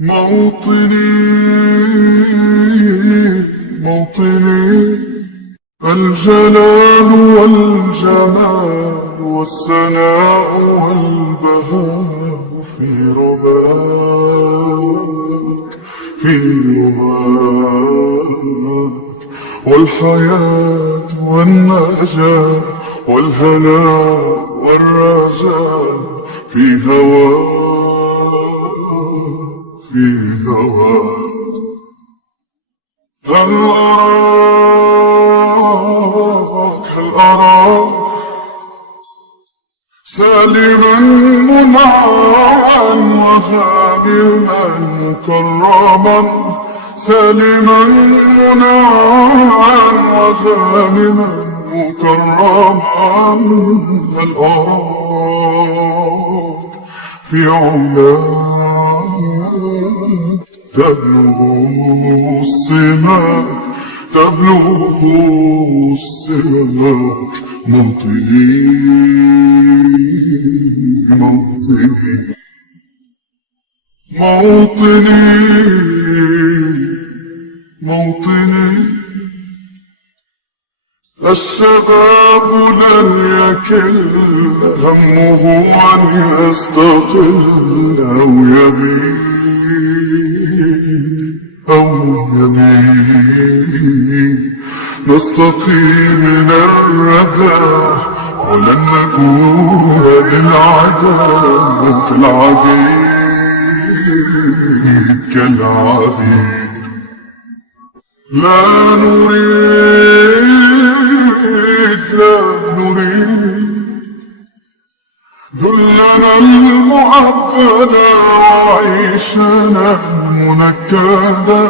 موطني موطني، الجلال والجمال والسناء والبهاء في رباك، في رباك، والحياة والنجاة والهناء والرجاء في هواك، في هواك. هل أراك سالما منعا وغانما مكرما، سالما منعا وغانما مكرما. هل أراك في علاك تبلغ السماك، تبلغ السماك. موطني موطني موطني موطني، الشباب لن يكل همه أن يستقل أو يبيد، أو يبيد. نستقي من الردى ولن نكون للعدا في العبيد كالعبيد. لا نريد لا نريد ذلنا المعبدا وعيشنا المنكدا،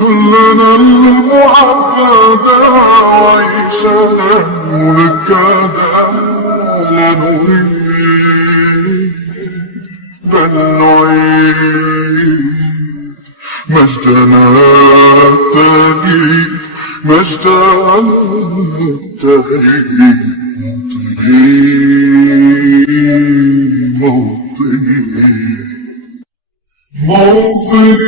ذلنا المعبدا وعيشنا المنكدا. لا نريد بل نعيد مجدنا التهريب، مجدنا التهريب. موطني موطني موطني،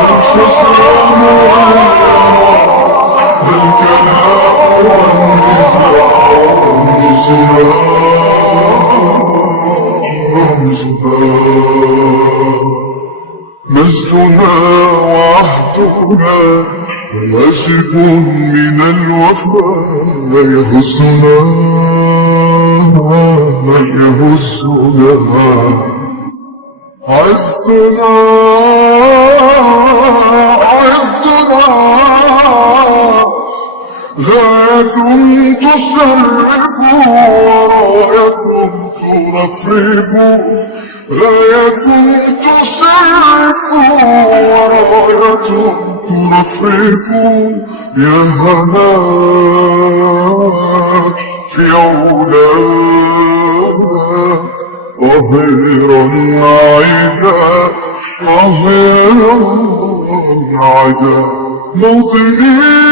الخصام والكلاء والنزاع مجدنا وعهدنا واجب من الوفاء، يهزنا يهزنا عزنا عزنا. غاية تشرف وراية ترفرف، غاية تشرف وراية ترفرف. يا هناك في علاك قاهرا عيداك، قاهرا عيداك. موطني